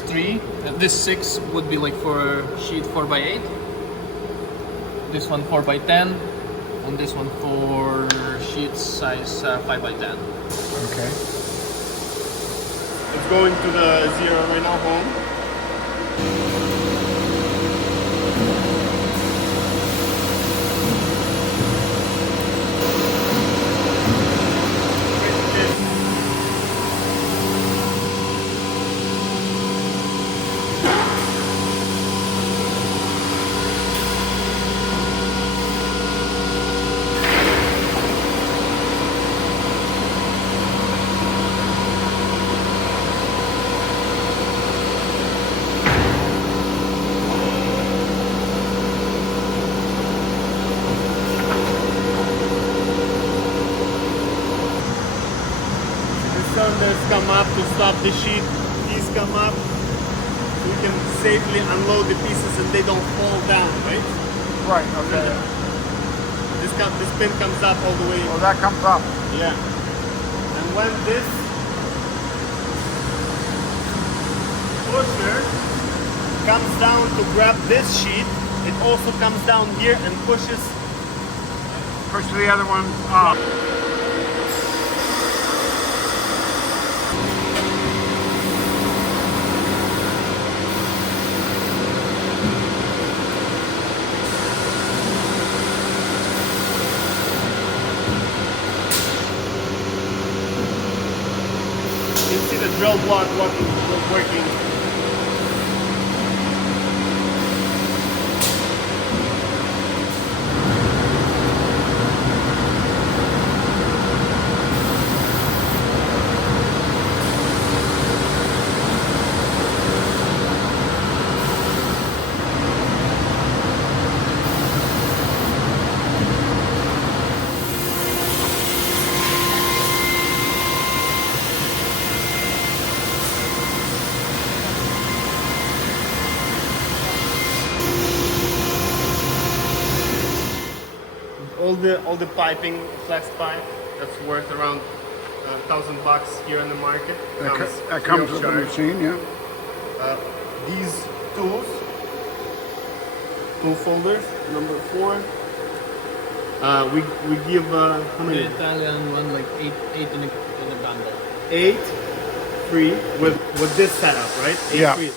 this 3, this 6 would be like for sheet 4x8. This one 4x10, and this one for sheet size 5x10. Okay. It's going to the 0 right now, home. Cylinders come up to stop the sheet, these come up, we can safely unload the pieces and they don't fall down, right? Right, okay. This pin comes up all the way. Well, that comes up. Yeah. And when this pusher comes down to grab this sheet, it also comes down here and pushes. Push the other one up. You can see the drill block working. All the piping, flex pipe, that's worth around $1,000 here in the market. That comes with the machine, yeah. These tools, tool folders, number 4. We give how many? The Italian one, like 8 in a bundle. 8 free with this setup, right? 8 Yeah. free.